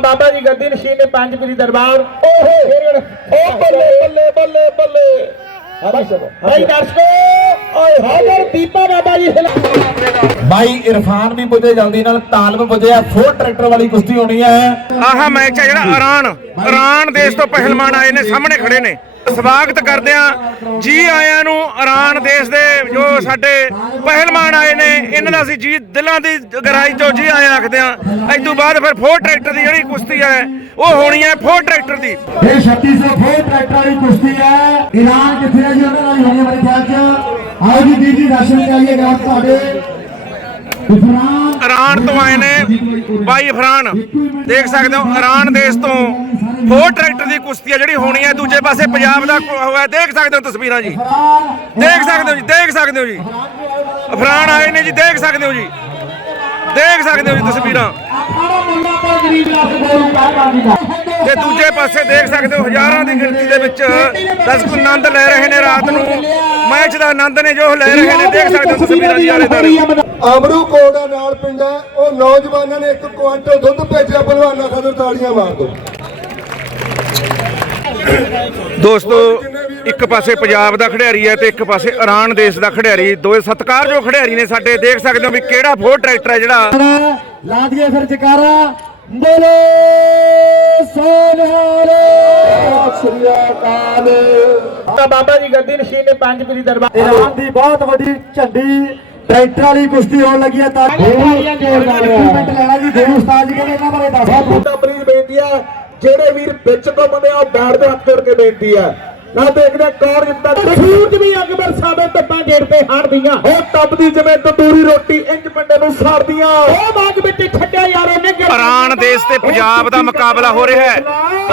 ਬਾਬਾ ਜੀ ਗੱਦੀ ਨਸ਼ੀਨ ਨੇ ਪੰਜ ਪੀਰੀ ਦਰਬਾਰ। ਓਹੋ। ਓ ਬੱਲੇ ਬੱਲੇ ਬੱਲੇ ਬੱਲੇ ਭਾਈ ਦਰਸ਼ਕੋ ਓਏ ਹਾਜ਼ਰ ਦੀਪਾ ਬਾਬਾ ਜੀ ਭਾਈ ਇਰਫਾਨ ਵੀ ਪੁੱਜੇ ਜਲਦੀ ਨਾਲ ਤਾਲਬ ਪੁੱਜਿਆ ਫੋਰ ਟਰੈਕਟਰ ਵਾਲੀ ਕੁਸ਼ਤੀ ਹੋਣੀ ਹੈ। ਆਹ ਮੈਚ ਹੈ ਜਿਹੜਾ ਇਰਾਨ ਇਰਾਨ ਦੇਸ਼ ਤੋਂ ਪਹਿਲਵਾਨ ਆਏ ਨੇ ਸਾਹਮਣੇ ਖੜੇ ਨੇ। ਸਵਾਗਤ ਕਰਦੇ ਆ ਜੀ ਆਇਆਂ ਨੂੰ ਇਰਾਨ ਦੇਸ਼ ਦੇ ਜੋ ਸਾਡੇ ਪਹਿਲਵਾਨ ਆਏ ਨੇ ਇਹਨਾਂ ਦਾ ਅਸੀਂ ਜੀ ਦਿਲਾਂ ਦੀ ਗਹਿਰਾਈ ਤੋਂ ਜੀ ਆਇਆਂ ਆਖਦੇ ਆ ਇਸ ਤੋਂ ਬਾਅਦ ਫਿਰ ਫੋਰ ਟਰੈਕਟਰ ਦੀ ਜਿਹੜੀ ਕੁਸ਼ਤੀ ਹੈ ਉਹ ਹੋਣੀ ਹੈ ਫੋਰ ਟਰੈਕਟਰ ਦੀ। ਇਹ 3600 ਫੋਰ ਟਰੈਕਟਰ ਵਾਲੀ ਕੁਸ਼ਤੀ ਹੈ। ਇਰਾਨ ਕਿੱਥੇ ਹੈ ਜੀ? ਉਹਨਾਂ ਨਾਲ ਹੋਣੀ ਹੈ ਮੇਰੇ ਖਿਆਲ ਚ। ਆਓ ਜੀ ਦੀਦੀ ਦਰਸ਼ਨ ਕਰਾਈਏਗਾ ਤੁਹਾਡੇ। ਇਫਰਾਨ ਇਰਾਨ ਤੋਂ ਆਏ ਨੇ। ਬਾਈ ਇਫਰਾਨ ਦੇਖ ਸਕਦੇ ਹੋ ਇਰਾਨ ਦੇਸ਼ ਤੋਂ ਹੋਰ ਟਰੈਕਟਰ ਦੀ ਕੁਸ਼ਤੀ ਹੈ ਜਿਹੜੀ ਹੋਣੀ ਹੈ ਦੂਜੇ ਪਾਸੇ ਪੰਜਾਬ ਦਾ ਹੋਇਆ। ਦੇਖ ਸਕਦੇ ਹੋ ਤਸਵੀਰਾਂ ਜੀ। ਦੇਖ ਸਕਦੇ ਹੋ ਜੀ, ਦੇਖ ਸਕਦੇ ਹੋ ਜੀ। ਇਫਰਾਨ ਆਏ ਨੇ ਜੀ, ਦੇਖ ਸਕਦੇ ਹੋ ਜੀ। ਦੇਖ ਸਕਦੇ ਹੋ ਜੀ ਤਸਵੀਰਾਂ। ਤੇ ਦੂਜੇ ਪਾਸੇ ਦੇਖ ਸਕਦੇ ਹੋ ਹਜ਼ਾਰਾਂ ਦੀ ਗਿਣਤੀ ਦੇ ਵਿੱਚ ਦਰਸ਼ਕ ਆਨੰਦ ਲੈ ਰਹੇ ਨੇ ਰਾਤ ਨੂੰ। ਮੈਚ ਦਾ ਆਨੰਦ ਨੇ ਜੋ ਲੈ ਰਹੇ ਨੇ, ਦੇਖ ਸਕਦੇ ਹੋ ਤਸਵੀਰਾਂ ਜੀ, ਆਲੇ ਦੁਆਲੇ। ਅਮਰੂ ਕੋਲ ਨਾਲ ਪਿੰਡ ਹੈ, ਉਹ ਨੌਜਵਾਨਾਂ ਨੇ ਇੱਕ ਕੁਆਂਟਲ ਦੁੱਧ ਭੇਜਿਆ ਭਲਵਾਨਾਂ ਖਾਤਰ ਤਾੜੀਆਂ ਮਾਰ ਦਿਓ ਦੋਸਤੋ ਇੱਕ ਪਾਸੇ ਪੰਜਾਬ ਦਾ ਖਿਡਾਰੀ ਹੈ ਤੇ ਇੱਕ ਪਾਸੇ ਇਰਾਨ ਦੇਸ਼ ਦਾ ਖਿਡਾਰੀ। ਦੋਵੇਂ ਸਤਿਕਾਰਯੋਗ ਖਿਡਾਰੀ ਨੇ ਸਾਡੇ ਦੇਖ ਸਕਦੇ ਹੋ ਵੀ ਕਿਹੜਾ ਫੋਰ ਟਰੈਕਟਰ ਹੈ ਜਿਹੜਾ ਲਾ ਦਈਏ ਫਿਰ ਜਕਾਰਾ। ਬੋਲੇ ਸੋਨਹਾਰੇ ਸ੍ਰੀ ਅਕਾਲ। ਤਾਂ ਬਾਬਾ ਜੀ ਗੱਦੀ ਨਸ਼ੀਨ ਨੇ ਪੰਜ ਪੀਰੀ ਦਰਬਾਰ ਇਰਾਨ ਦੀ ਬਹੁਤ ਵੱਡੀ ਝੰਡੀ ਟਰੈਕਟਰ ਵਾਲੀ ਕੁਸ਼ਤੀ ਹੋਣ ਲੱਗੀ ਹੈ। ਤਾਂ ਇਕਵਿਪਮੈਂਟ ਲੈਣਾ ਜੀ ਦੇਵ ਉਸਤਾਦ ਜੀ ਕਹਿੰਦੇ ਇਹਨਾਂ ਬਾਰੇ ਦੱਸੋ ਤਾਂ ਪਲੀਜ਼ ਬੇਨਤੀ ਹੈ ਜਿਹੜੇ ਵੀਰ ਵਿੱਚ ਘੁੰਮਦੇ ਆ ਉਹ ਬੈਠ ਦੇ ਹੱਥ ਜੋੜ ਕੇ ਬੇਨਤੀ ਹੈ ਨਾ ਦੇਖਦੇ ਕੌਣ ਜਿੱਤਦਾ। ਸੂਰਜ ਵੀ ਅੱਗ ਬਰਸਾਵੇ ਧੱਪਾਂ ਗੇੜ ਤੇ ਹਾਰਦੀਆਂ। ਉਹ ਤਪਦੀ ਜਿਵੇਂ ਤੰਦੂਰੀ ਰੋਟੀ ਇੰਜ ਪਿੰਡੇ ਨੂੰ ਸਾੜਦੀਆਂ। ਉਹ ਬਾਗ ਵਿੱਚ ਛੱਡਿਆ ਯਾਰੋ ਨੇ ਇਰਾਨ ਦੇਸ਼ ਤੇ ਪੰਜਾਬ ਦਾ ਮੁਕਾਬਲਾ ਹੋ ਰਿਹਾ ਹੈ।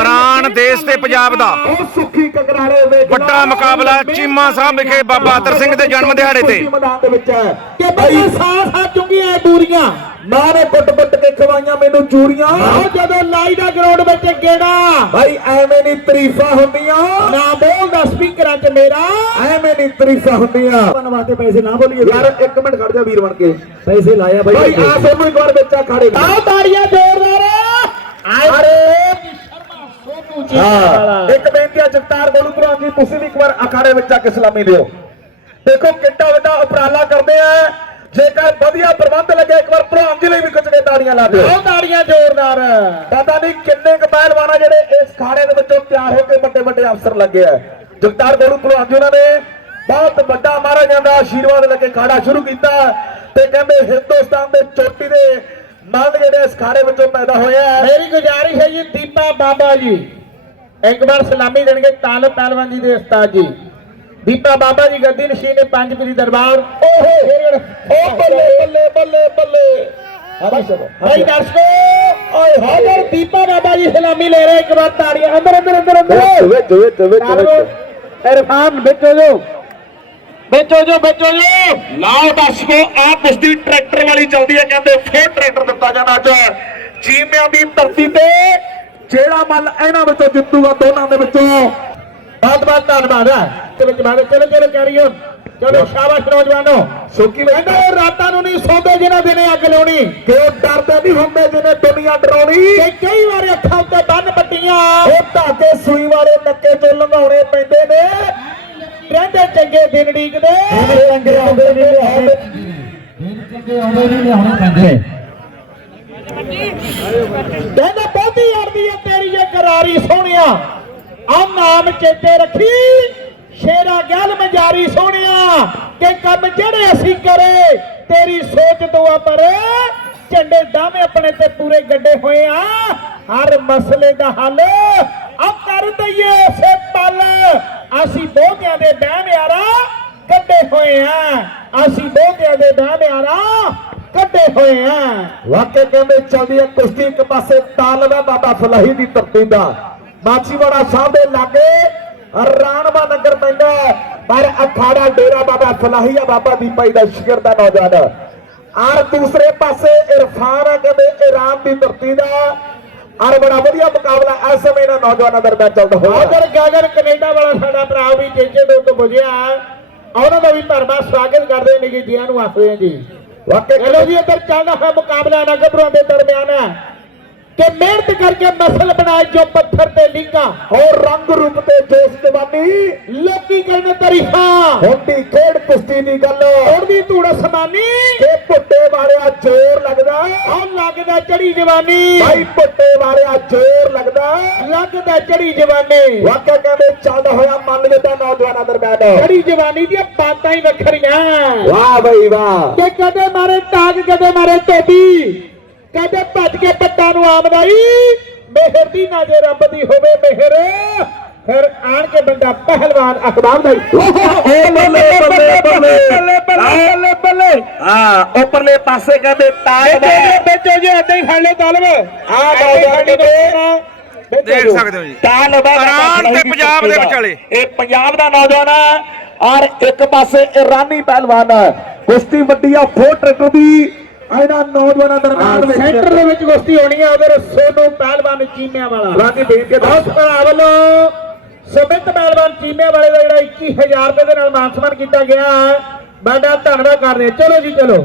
ਇਰਾਨ ਦੇਸ਼ ਤੇ ਪੰਜਾਬ ਦਾ। ਉਹ ਸੁੱਖੀ ਕਕਰਾਲੇ ਵੇਖ ਵੱਡਾ ਮੁਕਾਬਲਾ ਚੀਮਾ ਸਾਹਿਬ ਵਿਖੇ ਬਾਬਾ ਅਤਰ ਸਿੰਘ ਦੇ ਜਨਮ ਦਿਹਾੜੇ ਤੇ। ਮੈਦਾਨ ਦੇ ਵਿੱਚ ਹੈ। ਕਿ ਬਈ ਸਾਹ ਸਾਹ ਚੁੰਗੀਆਂ ਇਹ ਬੂਰੀਆਂ। ਮਾਂ ਨੇ ਪੁੱਟ ਪੁੱਟ ਕੇ ਖਵਾਈਆਂ ਮੈਨੂੰ ਚੂਰੀਆਂ ਉਹ ਜਦੋਂ ਲਾਈ ਦਾ ਗਰਾਊਂਡ ਵਿੱਚ ਗੇੜਾ। ਭਾਈ ਐਵੇਂ ਨਹੀਂ ਤਾਰੀਫਾਂ ਹੁੰਦੀਆਂ। ਨਾ ਬੋਲਦਾ ਸਪੀਕਰਾਂ 'ਚ ਮੇਰਾ। ਐਵੇਂ ਨਹੀਂ ਤਾਰੀਫਾਂ ਹੁੰਦੀਆਂ। ਵਾਸਤੇ ਪੈਸੇ ਨਾ ਬੋਲੀਏ ਯਾਰ ਇੱਕ ਮਿੰਟ ਖੜ ਜਾ ਵੀਰ ਬਣ ਕੇ। ਪੈਸੇ ਲਾਇਆ ਭਾਈ ਆ ਸੋਨੂੰ ਇੱਕ ਵਾਰ ਬੱਚਾ ਖੜੇ ਆਓ ਤਾੜੀਆਂ ਜ਼ੋਰਦਾਰ ਆਏ। ਹਾਂ ਇੱਕ ਬੇਨਤੀ ਆ ਜਗਤਾਰ ਗੋਲੂ ਭਲਵਾਨ ਜੀ ਤੁਸੀਂ ਵੀ ਇੱਕ ਵਾਰ ਅਖਾੜੇ ਵਿੱਚ ਆ ਕੇ ਸਲਾਮੀ ਦਿਓ ਦੇਖੋ ਕਿੰਨਾ ਵੱਡਾ ਉਪਰਾਲਾ ਕਰਦੇ ਆ। ਜੇਕਰ ਵਧੀਆ ਪ੍ਰਬੰਧ ਲੱਗੇ ਇੱਕ ਵਾਰ ਭਲਵਾਨ ਜੀ ਲਈ ਵੀ ਕੁਝ ਤਾੜੀਆਂ ਲਾ ਦਿਓ। ਆਓ ਤਾੜੀਆਂ ਜ਼ੋਰਦਾਰ ਪਤਾ ਨਹੀਂ ਕਿੰਨੇ ਕੁ ਪਹਿਲਵਾਨ ਜਿਹੜੇ ਇਸ ਖਾੜੇ ਦੇ ਵਿੱਚੋਂ ਤਿਆਰ ਹੋ ਕੇ ਵੱਡੇ ਵੱਡੇ ਅਫਸਰ ਲੱਗੇ ਆ। ਜਗਤਾਰ ਗੋਲੂ ਭਲਵਾਨ ਜੀ ਉਹਨਾਂ ਨੇ ਬਹੁਤ ਵੱਡਾ ਮਹਾਰਾਜਾਂ ਦਾ ਆਸ਼ੀਰਵਾਦ ਲੈ ਕੇ ਖਾੜਾ ਸ਼ੁਰੂ ਕੀਤਾ ਤੇ ਕਹਿੰਦੇ ਹਿੰਦੁਸਤਾਨ ਦੇ ਚੋਟੀ ਦੇ ਮਰਦ ਜਿਹੜੇ ਇਸ ਖਾੜੇ ਵਿੱਚੋਂ ਪੈਦਾ ਹੋਏ ਆ। ਮੇਰੀ ਗੁਜ਼ਾਰਿਸ਼ ਹੈ ਜੀ ਦੀਪਾ ਬਾਬਾ ਜੀ। ਇੱਕ ਵਾਰ ਸਲਾਮੀ ਦੇਣਗੇ ਤਾਲਬ ਪਹਿਲਵਾਨ ਜੀ ਦੇ ਉਸਤਾਦ ਜੀ। ਦੀਪਾ ਬਾਬਾ ਜੀ ਗੱਦੀ ਨਸ਼ੀਨ ਨੇ ਪੰਜ ਪੀਰੀ ਦਰਬਾਰ। ਓਹੋ ਓ ਬੱਲੇ ਬੱਲੇ ਬੱਲੇ ਬੱਲੇ। ਭਾਈ ਦਰਸ਼ਕੋ ਓਏ ਹਾਜ਼ਰ ਦੀਪਾ ਬਾਬਾ ਜੀ ਸਲਾਮੀ ਲੈ ਰਹੇ ਇੱਕ ਵਾਰ ਤਾੜੀਆਂ। ਅੰਦਰ ਅੰਦਰ ਅੰਦਰ ਅੰਦਰ। ਵਿੱਚ ਵਿੱਚ ਵਿੱਚ ਇਰਫਾਨ ਵਿੱਚੋ ਜੋ। ਵਿੱਚੋ ਜੋ ਵਿੱਚੋ ਜੋ। ਲਾਓ ਦਰਸ਼ਕੋ ਆ ਕੁਸ਼ਤੀ ਟਰੈਕਟਰ ਵਾਲੀ ਚੱਲਦੀ ਹੈ ਕਹਿੰਦੇ ਫੇਰ ਟਰੈਕਟਰ ਦਿੱਤਾ ਜਾਣਾ ਅੱਜ। ਚੀਮਿਆਂ ਦੀ ਧਰਤੀ ਤੇ ਜਿਹੜਾ ਮੱਲ ਇਹਨਾਂ ਵਿੱਚੋਂ ਜਿੱਤੂਗਾ ਦੋਨਾਂ ਦੇ ਵਿੱਚੋਂ। ਬਹੁਤ ਬਹੁਤ ਧੰਨਵਾਦ ਹੈ। ਚਲੋ ਜਮਾਨੇ ਚਲੋ ਚਲੋ ਕੈਰੀਓ। ਚਲੋ ਸ਼ਾਬਾਸ਼ ਨੌਜਵਾਨੋ ਸੁੱਕੀ ਕਹਿੰਦੇ ਉਹ ਰਾਤਾਂ ਨੂੰ ਨਹੀਂ ਸੌਂਦੇ ਜਿਨ੍ਹਾਂ ਦਿਨੇ ਅੱਗ ਲਾਉਣੀ। ਕਿ ਉਹ ਡਰਦੇ ਨਹੀਂ ਹੁੰਦੇ ਜਿਹਨੇ ਦੁਨੀਆ ਡਰਾਉਣੀ। ਤੇ ਕਈ ਵਾਰ ਅੱਖਾਂ ਉੱਤੇ ਬੰਨ ਪੱਟੀਆਂ। ਉਹ ਧਾਗੇ ਸੂਈ ਵਾਲੇ ਨੱਕੇ ਚੋਂ ਲੰਘਾਉਣੇ ਪੈਂਦੇ ਨੇ। ਰਹਿੰਦੇ ਚੰਗੇ ਦਿਨ ਢੀਕਦੇ ਚੰਗੇ ਆਉਂਦੇ ਨਹੀਂ ਲਿਆਉਣੇ ਚੰਗੇ ਆਉਂਦੇ ਨਹੀਂ ਲਿਆਉਣੇ ਪੈਂਦੇ। ਕਹਿੰਦੇ ਬਹੁਤੀ ਅੜਦੀ ਹੈ ਤੇਰੀ ਇਹ ਕਰਾਰੀ ਸੋਹਣਿਆ। ਨਾਮ ਚੇਤੇ ਰੱਖੀ। ਸ਼ੇਰਾ ਗੱਲ ਮਜਾਰੀ ਸੋਹਣਿਆ, ਕਿ ਕੰਮ ਜਿਹੜੇ ਅਸੀਂ ਕਰੇ, ਤੇਰੀ ਸੋਚ ਦੁਆ ਪਰੇ ਝੰਡੇ ਡਾਵੇਂ ਆਪਣੇ ਤੇ ਪੂਰੇ ਗੱਡੇ ਹੋਏ ਆ। ਹਰ ਮਸਲੇ ਦਾ ਹੱਲ ਆ ਕਰ ਦਈਏ ਉਸੇ ਪਲ। ਅਸੀਂ ਬਹੁਤਿਆਂ ਦੇ ਬਹਿਮ ਯਾਰਾ ਕੱਢੇ ਹੋਏ ਆ। ਅਸੀਂ ਬਹੁਤਿਆਂ ਦੇ ਬਹਿਮ ਯਾਰਾ ਕੱਢੇ ਹੋਏ ਆ। ਵਾਕਿਆ ਕਹਿੰਦੇ ਚੱਲਦੀ ਹੈ ਕੁਸ਼ਤੀ ਇੱਕ ਪਾਸੇ ਤਾਲਬ ਹੈ ਬਾਬਾ ਫਲਾਹੀ ਦੀ ਧਰਤੀ ਦਾ। ਮਾਛੀਵਾੜਾ ਸਾਹਿਬ ਦੇ ਲਾਗੇ ਰਾਣਵਾ ਨਗਰ ਪੈਂਦਾ ਹੈ, ਪਰ ਅਖਾੜਾ ਡੇਰਾ ਬਾਬਾ ਫਲਾਹੀ ਆ ਬਾਬਾ ਦੀਪਾਈ ਦਾ ਸ਼ਿਕਰ ਦਾ ਨੌਜਵਾਨ। ਔਰ ਦੂਸਰੇ ਪਾਸੇ ਇਰਫਾਨ ਹੈ ਕਹਿੰਦੇ ਈਰਾਨ ਦੀ ਧਰਤੀ ਦਾ। ਔਰ ਬੜਾ ਵਧੀਆ ਮੁਕਾਬਲਾ ਇਸ ਸਮੇਂ ਇਹਨਾਂ ਨੌਜਵਾਨਾਂ ਦਰਮਿਆਨ ਚੱਲਦਾ ਹੋਇਆ। ਉਧਰ ਗਗਨ ਕੈਨੇਡਾ ਵਾਲਾ ਸਾਡਾ ਭਰਾ ਵੀ ਚੇਚੇ ਤੋਂ ਤੋਂ ਬੁਝਿਆ ਉਹਨਾਂ ਦਾ ਵੀ ਭਰਮਾ ਸਵਾਗਤ ਕਰਦੇ ਨੇ ਜੀ ਜੀਆਂ ਨੂੰ ਆਖਦੇ ਆ ਜੀ। ਵਾਕਿਆ ਚਲੋ ਜੀ ਇੱਧਰ ਚੱਲਦਾ ਹੈ ਮੁਕਾਬਲਾ ਨਗਬਰਾਂ ਦੇ ਦਰਮਿਆਨ ਕਿ ਮਿਹਨਤ ਕਰਕੇ ਮਸਲ ਬਣਾਏ ਜੋ ਪੱਥਰ ਤੇ ਲਿੰਗਾ ਔਰ ਰੰਗ ਰੂਪ ਤੇ ਜੋਸ਼ ਜਵਾਨੀ। ਲੋਕੀ ਕਰਨ ਤਰੀਫਾਂ ਹੁੰਦੀ ਖੇਡ ਕੁਸ਼ਤੀ ਦੀ ਗੱਲ। ਉੜਦੀ ਧੂੜ ਅਸਮਾਨੀ। ਕਿ ਪੁੱਟੇ ਵਾਲਿਆ ਜ਼ੋਰ ਲੱਗਦਾ। ਆ ਲੱਗਦਾ ਚੜੀ ਜਵਾਨੀ। ਭਾਈ ਪੁੱਟੇ ਵਾਲਿਆ ਜ਼ੋਰ ਲੱਗਦਾ। ਲੱਗਦਾ ਚੜੀ ਜਵਾਨੀ। ਵਾਕਿਆ ਕਹਿੰਦੇ ਚੱਲਦਾ ਹੋਇਆ ਮੰਨ ਜਿੱਦਾਂ ਨੌਜਵਾਨਾਂ ਦਰਮਿਆਨ। ਚੜੀ ਜਵਾਨੀ ਦੀਆਂ ਬਾਤਾਂ ਹੀ ਵੱਖਰੀਆਂ। ਵਾਹ ਬਈ ਵਾਹ। ਕਿ ਕਦੇ ਮਾਰੇ ਟਾਗ ਕਦੇ ਮਾਰੇ ਟੋਪੀ। ਕਦੇ ਭੱਜ ਕੇ ਪੱਟਾਂ ਨੂੰ ਆਮਦਾਈ ਮਿਹਰ ਦੀ ਨਾ ਜੇ ਰੱਬ ਦੀ ਹੋਵੇ ਮਿਹਰ। ਫਿਰ ਆਣ ਕੇ ਬੰਦਾ ਪਹਿਲਵਾਨ ਅਖਬਾਰ ਦਾ ਹੀ। ਬੱਲੇ ਬੱਲੇ ਬੱਲੇ ਬੱਲੇ ਬੱਲੇ ਬੱਲੇ ਹਾਂ ਉੱਪਰਲੇ ਪਾਸੇ ਕਹਿੰਦੇ ਤਾਜ ਬੇਚੋ ਬੇਚੋ ਜੀ ਅੱਡੇ ਖੜ ਲੈ ਤਾਲਬ ਆ ਨੌਜਵਾਨ ਕਹਿੰਦੇ ਦੇਖ ਸਕਦੇ ਹੋ ਜੀ। ਤਾਲਬਾ ਇਰਾਨ ਤੇ ਪੰਜਾਬ ਦੇ ਵਿਚਾਲੇ। ਇਹ ਪੰਜਾਬ ਦਾ ਨੌਜਵਾਨ ਹੈ ਔਰ ਇੱਕ ਪਾਸੇ ਇਰਾਨੀ ਪਹਿਲਵਾਨ ਹੈ। ਕੁਸ਼ਤੀ ਵੱਡੀ ਆ ਫੋਰ ਟਰੈਕਟਰ ਦੀ ਇਹਨਾਂ ਨੌਜਵਾਨਾਂ ਦਰਮਿਆਨ ਸੈਂਟਰ ਦੇ ਵਿੱਚ ਕੁਸ਼ਤੀ ਹੋਣੀ ਹੈ ਉਧਰ ਸੋਨੂ ਪਹਿਲਵਾਨ ਚੀਮਿਆਂ ਵਾਲਾ ਰਾਨੀ ਬੀਰ ਕੇ ਬਹੁਤ ਭਰਾ ਵੱਲੋਂ ਸਮਿਤ ਪਹਿਲਵਾਨ ਚੀਮੇ ਵਾਲੇ ਦਾ ਜਿਹੜਾ 21000 ਰੁਪਏ ਦੇ ਨਾਲ ਮਾਨ ਸਨਮਾਨ ਕੀਤਾ ਗਿਆ ਹੈ। ਬੜਾ ਧੰਨਵਾਦ ਕਰਦੇ ਹਾਂ। ਚਲੋ ਜੀ ਚਲੋ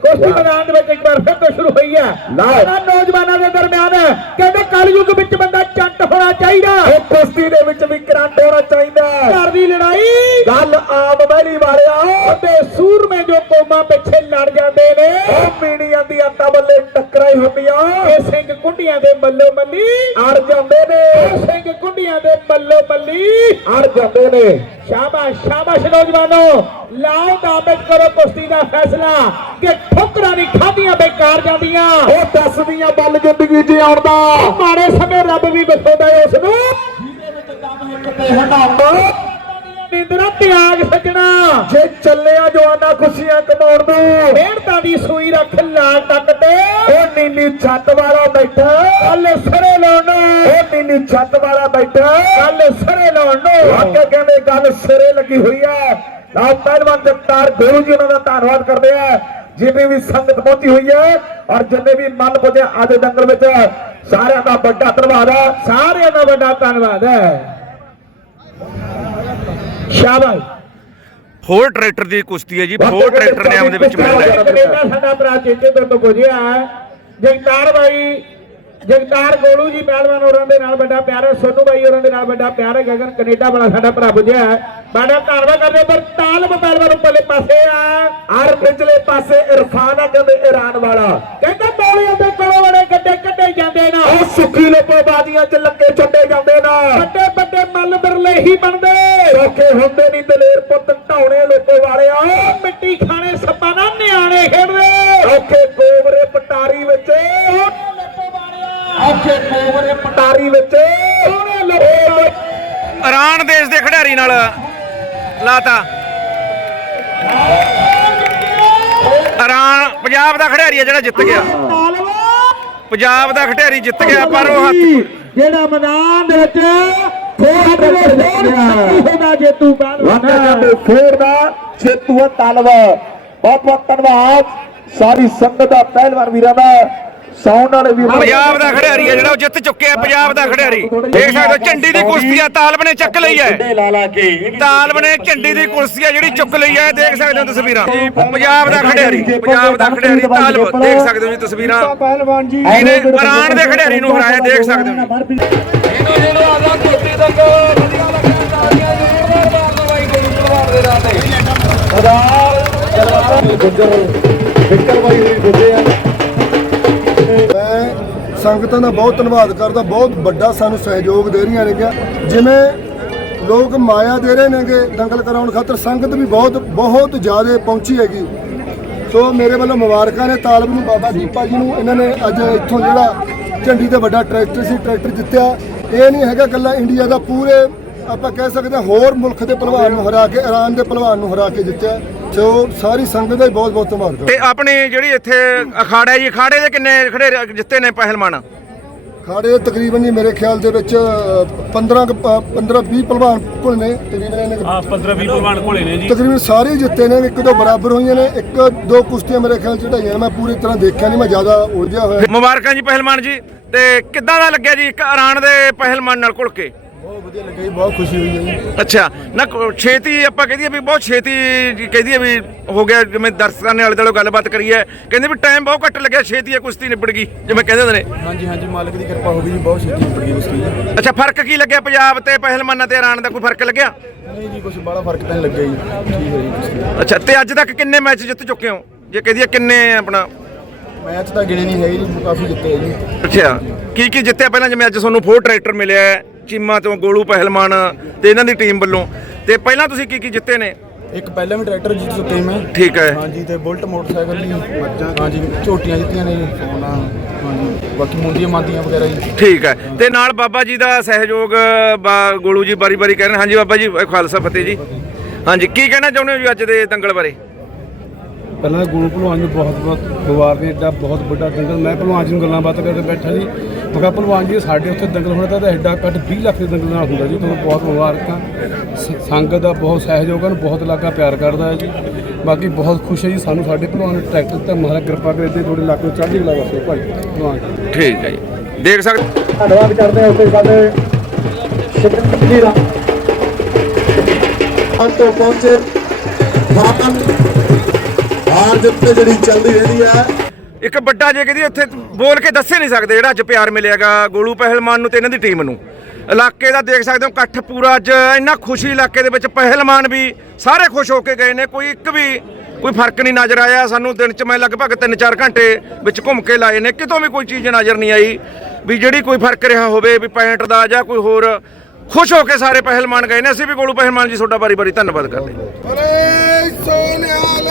ਕੁਸ਼ਤੀ ਮੈਦਾਨ ਦੇ ਵਿੱਚ ਇੱਕ ਵਾਰ ਫਿਰ ਤੋਂ ਸ਼ੁਰੂ ਹੋਈ ਹੈ। ਲਓ। ਨੌਜਵਾਨਾਂ ਦੇ ਦਰਮਿਆਨ ਕਹਿੰਦੇ ਕਲਯੁੱਗ ਵਿੱਚ ਬੰਦਾ ਚੰਟ ਹੋਣਾ ਚਾਹੀਦਾ। ਇਹ ਕੁਸ਼ਤੀ ਦੇ ਵਿੱਚ ਵੀ ਕਰੰਟ ਹੋਣਾ ਚਾਹੀਦਾ। ਘਰ ਦੀ ਲੜਾਈ। ਗੱਲ ਆਮ ਮਹਿਲੀ ਵਾਲਿਆ ਤੇ ਸੂਰਮੇ ਜੋ ਕੌਮਾਂ ਪਿੱਛੇ ਲੜ ਜਾਂਦੇ ਨੇ। ਉਹ ਮੀਡੀਆਂ ਦੀ ਅੱਤਾ ਬੱਲੇ ਟੱਕਰਾਂ ਹੀ ਹੁੰਦੀਆਂ। ਇਹ ਸਿੰਘ ਕੁੰਡੀਆਂ ਦੇ ਮੱਲੋ ਮੱਲੀ। ਅੜ ਜਾਂਦੇ ਨੇ। ਇਹ ਸਿੰਘ ਕੁੰਡੀਆਂ ਦੇ ਮੱਲੋ ਮੱਲੀ। ਅੜ ਜਾਂਦੇ ਨੇ। ਸ਼ਾਬਾਸ਼ ਸ਼ਾਬਾਸ਼ ਨੌਜਵਾਨੋ। ਲਾਓ ਦਾਅਵਤ ਕਰੋ ਕੁਸ਼ਤੀ ਦਾ ਫੈਸਲਾ ਕਿ ਠੋਕਰਾਂ ਨਹੀਂ ਖਾਧੀਆਂ ਬੇਕਾਰ ਜਾਂਦੀਆਂ। ਉਹ ਦੱਸਦੀਆਂ ਬੱਲ ਜ਼ਿੰਦਗੀ ਜਿਉਣ ਦਾ। ਮਾੜੇ ਸਮੇਂ ਰੱਬ ਵੀ ਬਖਸ਼ਦਾ ਹੈ ਉਸ ਨੂੰ। ਨਿੰਦਰਾ ਤਿਆਗ ਸਜਣਾ। ਜੇ ਚੱਲਿਆ ਜਵਾਨਾ ਖੁਸ਼ੀਆਂ ਕਮਾਉਣ ਨੂੰ। ਮਿਹਨਤਾਂ ਦੀ ਸੂਈ ਰੱਖ ਲਾਲ ਤੱਕ ਤੇ। ਉਹ ਨੀਲੀ ਛੱਤ ਵਾਲਾ ਬੈਠਾ। ਕੱਲ ਸਰੇ ਲਾਉਣ ਨੂੰ। ਉਹ ਨੀਲੀ ਛੱਤ ਵਾਲਾ ਬੈਠਾ। ਕੱਲ ਸਰੇ ਲਾਉਣ ਨੂੰ। ਵਾਕਿਆ ਕਹਿੰਦੇ ਗੱਲ ਸਿਰੇ ਲੱਗੀ ਹੋਈ ਹੈ ਨਾਲ ਪਹਿਲਵਾਨ ਜਗਤਾਰ ਗੁਰੂ ਜੀ ਉਹਨਾਂ ਦਾ ਧੰਨਵਾਦ ਕਰਦੇ ਆ। ਜਿੰਨੀ ਵੀ ਸੰਗਤ ਪਹੁੰਚੀ ਹੋਈ ਹੈ ਔਰ ਜਿੰਨੇ ਵੀ ਮਨ ਪੁੱਜੇ ਅੱਜ ਦੰਗਲ ਵਿੱਚ ਸਾਰਿਆਂ ਦਾ ਵੱਡਾ ਧੰਨਵਾਦ ਹੈ ਸਾਰਿਆਂ ਦਾ ਵੱਡਾ ਧੰਨਵਾਦ ਹੈ ਸ਼ਾਬਾਸ਼। ਫੋਰ ਟਰੈਕਟਰ ਦੀ ਕੁਸ਼ਤੀ ਹੈ ਜੀ ਫੋਰ ਟਰੈਕਟਰ ਨਾਮ ਦੇ ਵਿੱਚ ਮਿਲਦਾ ਹੈ। ਸਾਡਾ ਭਰਾ ਚੇਤੇ ਤੋਂ ਪੁੱਜਿਆ। ਜਗਤਾਰ ਬਾਈ ਜਗਤਾਰ ਗੋਲੂ ਜੀ ਪਹਿਲਵਾਨ ਹੋਰਾਂ ਦੇ ਨਾਲ ਵੱਡਾ ਪਿਆਰ ਹੈ ਸੋਨੂ ਬਾਈ ਹੋਰਾਂ ਦੇ ਨਾਲ ਵੱਡਾ ਪਿਆਰ ਹੈ ਗਗਨ ਕੈਨੇਡਾ ਵਾਲਾ ਸਾਡਾ ਭਰਾ ਪੁੱਜਿਆ ਬੜਾ ਧੰਨਵਾਦ ਕਰਦੇ ਪਰ ਤਾਲਬ ਪਹਿਲਵਾਨ ਉੱਪਰਲੇ ਪਾਸੇ ਆ। ਔਰ ਪਿਛਲੇ ਪਾਸੇ ਇਰਫਾਨ ਆ ਕਹਿੰਦੇ ਈਰਾਨ ਵਾਲਾ। ਕਹਿੰਦਾ ਬੋਲੀਆਂ ਦੇ ਕੋਲੋਂ ਬੜੇ ਗੱਡੇ ਕੱਢੇ ਜਾਂਦੇ ਨਾ। ਉਹ ਸੁੱਖੀ ਲੋਪੋ ਬਾਜ਼ੀਆਂ 'ਚ ਲੱਗੇ ਛੱਡੇ ਜਾਂਦੇ ਨਾ। ਵੱਡੇ ਵੱਡੇ ਮੱਲ ਬਿਰਲੇ ਹੀ ਬਣਦੇ। ਔਖੇ ਹੁੰਦੇ ਨਹੀਂ ਦਲੇਰ ਪੁੱਤ ਢਾਉਣੇ ਲੋਪੋ ਵਾਲਿਆ। ਉਹ ਮਿੱਟੀ ਖਾਣੇ ਸੱਪਾਂ ਨਾਲ ਨਿਆਣੇ ਖੇਡਦੇ। ਔਖੇ ਕੋਬਰੇ ਪਟਾਰੀ ਵਿੱਚ। ਔਖੇ ਕੋਬਰੇ ਪਟਾਰੀ ਵਿੱਚ। ਸੋਹਣੇ ਲੋਕਾਂ ਇਰਾਨ ਦੇਸ਼ ਦੇ ਖਿਡਾਰੀ ਨਾਲ ਲਾਤਾ। ਇਰਾਨ ਪੰਜਾਬ ਦਾ ਖਿਡਾਰੀ ਹੈ ਜਿਹੜਾ ਜਿੱਤ ਗਿਆ। ਪੰਜਾਬ ਦਾ ਖਿਡਾਰੀ ਜਿੱਤ ਗਿਆ ਪਰ ਉਹ ਹੱਥ ਜਿਹੜਾ ਮੈਦਾਨ ਦੇ ਵਿੱਚ ਫੋਰ ਹੋਣਾ ਜੇਤੂ ਕਹਿੰਦੇ ਫੇਰ ਦਾ ਚੇਤੂਆ ਤਾਲਵ ਬਹੁਤ ਬਹੁਤ ਧੰਨਵਾਦ। ਸਾਰੀ ਸੰਗਤ ਦਾ ਪਹਿਲਵਾਨ ਵੀਰਾਂ ਦਾ। ਸਾਉਣ ਵਾਲੇ ਦਾ ਪੰਜਾਬ ਦਾ ਖਿਡਾਰੀ ਹੈ ਜਿਹੜਾ ਉਹ ਜਿੱਤ ਚੁੱਕਿਆ ਪੰਜਾਬ ਦਾ ਖਿਡਾਰੀ। ਦੇਖ ਸਕਦੇ ਹੋ ਝੰਡੀ ਦੀ ਕੁਸ਼ਤੀ ਆ ਤਾਲਬ ਨੇ ਚੱਕ ਲਈ ਹੈ। ਤਾਲਬ ਨੇ ਝੰਡੀ ਦੀ ਕੁਰਸੀ ਆ ਜਿਹੜੀ ਚੁੱਕ ਲਈ ਹੈ ਦੇਖ ਸਕਦੇ ਹੋ ਤਸਵੀਰਾਂ। ਪੰਜਾਬ ਦਾ ਖਿਡਾਰੀ ਪੰਜਾਬ ਦਾ ਖਿਡਾਰੀ ਤਾਲਬ ਦੇਖ ਸਕਦੇ ਹੋ ਜੀ ਤਸਵੀਰਾਂ। ਪਹਿਲਵਾਨ ਜੀ ਇਹਨੇ ਇਰਾਨ ਦੇ ਖਿਡਾਰੀ ਨੂੰ ਹਰਾਇਆ ਦੇਖ ਸਕਦੇ ਹੋ ਜੀ। ਮੈਂ ਸੰਗਤਾਂ ਦਾ ਬਹੁਤ ਧੰਨਵਾਦ ਕਰਦਾ, ਬਹੁਤ ਵੱਡਾ ਸਾਨੂੰ ਸਹਿਯੋਗ ਦੇ ਰਹੀਆਂ ਨੇਗੀਆਂ। ਜਿਵੇਂ ਲੋਕ ਮਾਇਆ ਦੇ ਰਹੇ ਨੇਗੇ ਦੰਗਲ ਕਰਾਉਣ ਖਾਤਰ, ਸੰਗਤ ਵੀ ਬਹੁਤ ਬਹੁਤ ਜ਼ਿਆਦਾ ਪਹੁੰਚੀ ਹੈਗੀ। ਸੋ ਮੇਰੇ ਵੱਲੋਂ ਮੁਬਾਰਕਾਂ ਨੇ, ਤਾਲਬ ਨੂੰ, ਬਾਬਾ ਦੀਪਾ ਜੀ ਨੂੰ, ਇਹਨਾਂ ਨੇ ਅੱਜ ਇੱਥੋਂ ਜਿਹੜਾ ਝੰਡੀ ਤੇ ਵੱਡਾ ਟਰੈਕਟਰ ਸੀ, ਟਰੈਕਟਰ ਜਿੱਤਿਆ। ਇਹ ਨਹੀਂ ਹੈਗਾ ਕੱਲਾ ਇੰਡੀਆ ਦਾ, ਪੂਰੇ ਆਪਾਂ ਕਹਿ ਸਕਦੇ ਹਾਂ ਹੋਰ ਮੁਲਕ ਦੇ ਪਹਿਲਵਾਨ ਨੂੰ ਹਰਾ ਕੇ, ਇਰਾਨ ਦੇ ਪਹਿਲਵਾਨ ਨੂੰ ਹਰਾ ਕੇ ਜਿੱਤਿਆ। ਸੋ ਸਾਰੀ ਸੰਗਤ ਦਾ ਹੀ ਬਹੁਤ ਬਹੁਤ ਧੰਨਵਾਦ ਕਰਦਾ। ਤੇ ਆਪਣੀ ਜਿਹੜੀ ਇੱਥੇ ਅਖਾੜਾ ਜੀ ਅਖਾੜੇ ਦੇ ਕਿੰਨੇ ਖੜੇ ਜਿੱਤੇ ਨੇ ਪਹਿਲਵਾਨ? ਖਾੜੇ ਤਕਰੀਬਨ ਜੀ ਮੇਰੇ ਖਿਆਲ ਦੇ ਵਿੱਚ ਅ, 15 ਕੁ ਪ- 15 20 ਪਹਿਲਵਾਨ ਕੋਲ ਨੇ ਤਕਰੀਬਨ ਇਹਨੇ ਹਾਂ 15 20 ਪਹਿਲਵਾਨ ਘੋਲੇ ਨੇ ਜੀ। ਤਕਰੀਬਨ ਸਾਰੇ ਜਿੱਤੇ ਨੇ ਇੱਕ ਦੋ ਬਰਾਬਰ ਹੋਈਆਂ ਨੇ ਇੱਕ ਦੋ ਕੁਸ਼ਤੀਆਂ ਮੇਰੇ ਖਿਆਲ ਚੜਾਈਆਂ ਮੈਂ ਪੂਰੀ ਤਰ੍ਹਾਂ ਦੇਖਿਆ ਨਹੀਂ ਮੈਂ ਜ਼ਿਆਦਾ ਉਲਝਿਆ ਹੋਇਆ। ਮੁਬਾਰਕਾਂ ਜੀ ਪਹਿਲਵਾਨ ਜੀ ਤੇ ਕਿੱਦਾਂ ਦਾ ਲੱਗਿਆ ਜੀ ਇੱਕ ਇਰਾਨ ਦੇ ਪਹਿਲਵਾਨ ਨਾਲ ਘੁਲ ਕੇ? ਬਹੁਤ ਵਧੀਆ ਲੱਗਿਆ ਜੀ ਬਹੁਤ ਖੁਸ਼ੀ ਹੋਈ ਹੈ ਜੀ। ਅੱਛਾ ਨਾ ਕੋ- ਛੇਤੀ ਆਪਾਂ ਕਹਦੀ ਵੀ ਬਹੁਤ ਛੇਤੀ ਜੀ ਕਹਦੀ ਵੀ ਹੋ ਗਿਆ ਜਿਵੇਂ ਦਰਸ਼ਕਾਂ ਨੇ ਆਲੇ ਦੁਆਲੇ ਗੱਲਬਾਤ ਕਰੀ ਹੈ। ਕਹਿੰਦੇ ਵੀ ਟਾਈਮ ਬਹੁਤ ਘੱਟ ਲੱਗਿਆ ਛੇਤੀ ਇਹ ਕੁਸ਼ਤੀ ਨਿਬੜ ਗਈ ਜਿਵੇਂ ਕਹਿੰਦੇ ਹੁੰਦੇ ਨੇ। ਹਾਂਜੀ ਹਾਂਜੀ ਮਾਲਕ ਦੀ ਕਿਰਪਾ ਹੋ ਗਈ ਜੀ ਬਹੁਤ ਛੇਤੀ ਨਿਬੜ ਗਈ ਕੁਸ਼ਤੀ ਜੀ। ਅੱਛਾ ਫ਼ਰਕ ਕੀ ਲੱਗਿਆ ਪੰਜਾਬ ਤੇ ਪਹਿਲਵਾਨਾਂ ਤੇ ਇਰਾਨ ਦਾ ਕੋਈ ਫ਼ਰਕ ਲੱਗਿਆ? ਨਹੀਂ ਜੀ ਕੁਝ ਬੜਾ ਫ਼ਰਕ ਤਾਂ ਨਹੀਂ ਲੱਗਿਆ ਜੀ ਠੀਕ ਹੈ ਜੀ ਕੁਸ਼ਤੀ ਅੱਛਾ ਤੇ ਅੱਜ ਤੱਕ ਕਿੰਨੇ ਮੈਚ ਜਿੱਤ ਚੁੱਕੇ ਹੋ? ਜੇ ਕਹਦੀ ਕਿੰਨੇ ਆਪਣਾ? ਮੈਚ ਤਾਂ ਗਿਣੇ ਨਹੀਂ ਹੈਗੇ ਜੀ ਕਾਫੀ ਜਿੱਤੇ ਹੈ ਜੀ। ਅੱਛਾ ਕੀ ਕੀ ਜਿੱਤਿਆ ਪਹਿਲਾਂ? ਜਿਵੇਂ ਅੱਜ ਤੁਹਾਨੂੰ ਫੋਰ ਟਰੈਕਟਰ ਮਿਲਿਆ ਹੈ, ਚੀਮਾ ਤੋਂ ਗੋਲੂ ਪਹਿਲਵਾਨ ਤੇ ਇਹਨਾਂ ਦੀ ਟੀਮ ਵੱਲੋਂ। ਤੇ ਪਹਿਲਾਂ ਤੁਸੀਂ ਕੀ ਕੀ ਜਿੱਤੇ ਨੇ? ਇੱਕ ਪਹਿਲਾਂ ਵੀ ਟਰੈਕਟਰ ਜਿੱਤ ਚੁੱਕੇ ਮੈਂ। ਠੀਕ ਹੈ। ਹਾਂਜੀ ਤੇ ਬੁਲਟ ਮੋਟਰਸਾਈਕਲ ਜੀ ਹਾਂਜੀ ਝੋਟੀਆਂ ਜਿੱਤੀਆਂ ਨੇ। ਸੋਨਾ ਹਾਂਜੀ ਬਾਕੀ ਮੁੰਡੀਆਂ ਮਾਦੀਆਂ ਵਗੈਰਾ ਜੀ। ਠੀਕ ਹੈ। ਤੇ ਨਾਲ ਬਾਬਾ ਜੀ ਦਾ ਸਹਿਯੋਗ ਗੋਲੂ ਜੀ ਬਾਰੀ ਬਾਰੀ ਕਹਿ ਰਹੇ। ਹਾਂਜੀ ਬਾਬਾ ਜੀ ਖਾਲਸਾ ਫਤਿਹ ਜੀ। ਹਾਂਜੀ ਕੀ ਕਹਿਣਾ ਚਾਹੁੰਦੇ ਹੋ ਜੀ ਅੱਜ ਦੇ ਦੰਗਲ ਬਾਰੇ? ਪਹਿਲਾਂ ਗੁਰੂ ਭਲਵਾਨ ਨੂੰ ਬਹੁਤ ਬਹੁਤ ਮੁਬਾਰਕ ਨੇ ਐਡਾ ਬਹੁਤ ਵੱਡਾ ਦੰਗਲ ਮੈਂ ਭਲਵਾਨ ਜੀ ਨੂੰ ਗੱਲਾਂ ਬਾਤ ਕਰਦੇ ਬੈਠਾ ਜੀ। ਮੈਂ ਕਿਹਾ ਭਲਵਾਨ ਜੀ ਸਾਡੇ ਉੱਥੇ ਦੰਗਲ ਹੋਣਾ ਤਾਂ ਐਡਾ ਘੱਟ 20 ਲੱਖ ਦੇ ਦੰਗਲ ਨਾਲ ਹੁੰਦਾ ਜੀ ਤੁਹਾਨੂੰ ਬਹੁਤ ਮੁਬਾਰਕਾਂ। ਸੰਗਤ ਦਾ ਬਹੁਤ ਸਹਿਯੋਗ ਹੈ ਬਹੁਤ ਇਲਾਕਾ ਪਿਆਰ ਕਰਦਾ ਹੈ ਜੀ। ਬਾਕੀ ਬਹੁਤ ਖੁਸ਼ ਹੈ ਜੀ ਸਾਨੂੰ ਸਾਡੇ ਭਲਵਾਨ ਨੇ ਟਰੈਕਟਰ ਤੇ ਮਹਾਰਾਜ ਕਿਰਪਾ ਕਰੇ ਤੇ ਤੁਹਾਡੇ ਇਲਾਕੇ ਚੜ੍ਹਦੀ ਕਲਾ ਵਾਸਤੇ ਭਾਈ ਭਲਵਾਨ ਜੀ। ਠੀਕ ਹੈ ਜੀ। ਦੇਖ ਸਕਦੇ ਧੰਨਵਾਦ ਕਰਦੇ ਹਾਂ ਉੱਤੇ ਸਾਡੇ ਸ਼ਿਕਨ ਜੀ ਦਾ ਤੋਂ ਪਹੁੰਚੇ। ਹਾਰ ਹਾਰ ਜਿੱਤ ਜਿਹੜੀ ਚੱਲਦੀ ਰਹਿੰਦੀ ਹੈ ਇੱਕ ਵੱਡਾ ਜੇ ਕਹਿੰਦੀ ਉੱਥੇ ਬੋਲ ਕੇ ਦੱਸੇ ਨਹੀਂ ਸਕਦੇ ਜਿਹੜਾ ਅੱਜ ਪਿਆਰ ਮਿਲਿਆਗਾ, ਗੋਲੂ ਪਹਿਲਵਾਨ ਨੂੰ ਤੇ ਇਹਨਾਂ ਦੀ ਟੀਮ ਨੂੰ। ਇਲਾਕੇ ਦਾ ਦੇਖ ਸਕਦੇ ਹੋ, ਇਕੱਠ ਪੂਰਾ ਅੱਜ, ਇੰਨਾ ਖੁਸ਼ੀ ਇਲਾਕੇ ਦੇ ਵਿੱਚ ਪਹਿਲਵਾਨ ਵੀ ਸਾਰੇ ਖੁਸ਼ ਹੋ ਕੇ ਗਏ ਨੇ, ਕੋਈ ਇੱਕ ਵੀ, ਕੋਈ ਫ਼ਰਕ ਨਹੀਂ ਨਜ਼ਰ ਆਇਆ। ਸਾਨੂੰ ਦਿਨ ਚ ਮੈਂ ਲਗਭਗ 3-4 ਘੰਟੇ ਵਿੱਚ ਘੁੰਮ ਕੇ ਲਾਏ ਨੇ, ਕਿਤੋਂ ਵੀ ਕੋਈ ਚੀਜ਼ ਨਜ਼ਰ ਨਹੀਂ ਆਈ ਵੀ ਜਿਹੜੀ ਕੋਈ ਫ਼ਰਕ ਰਿਹਾ ਹੋਵੇ, ਵੀ ਪੈਂਟ ਦਾ ਜਾਂ ਕੋਈ ਹੋਰ ਖੁਸ਼ ਹੋ ਕੇ ਸਾਰੇ ਪਹਿਲਵਾਨ ਗਏ ਨੇ, ਅਸੀਂ ਵੀ ਗੋਲੂ ਪਹਿਲਵਾਨ ਜੀ, ਤੁਹਾਡਾ ਬਾਰੀ ਬਾਰੀ ਧੰਨਵਾਦ ਕਰਦੇ ਹਾਂ। ਓਏ ਸੋਨਿਆਲ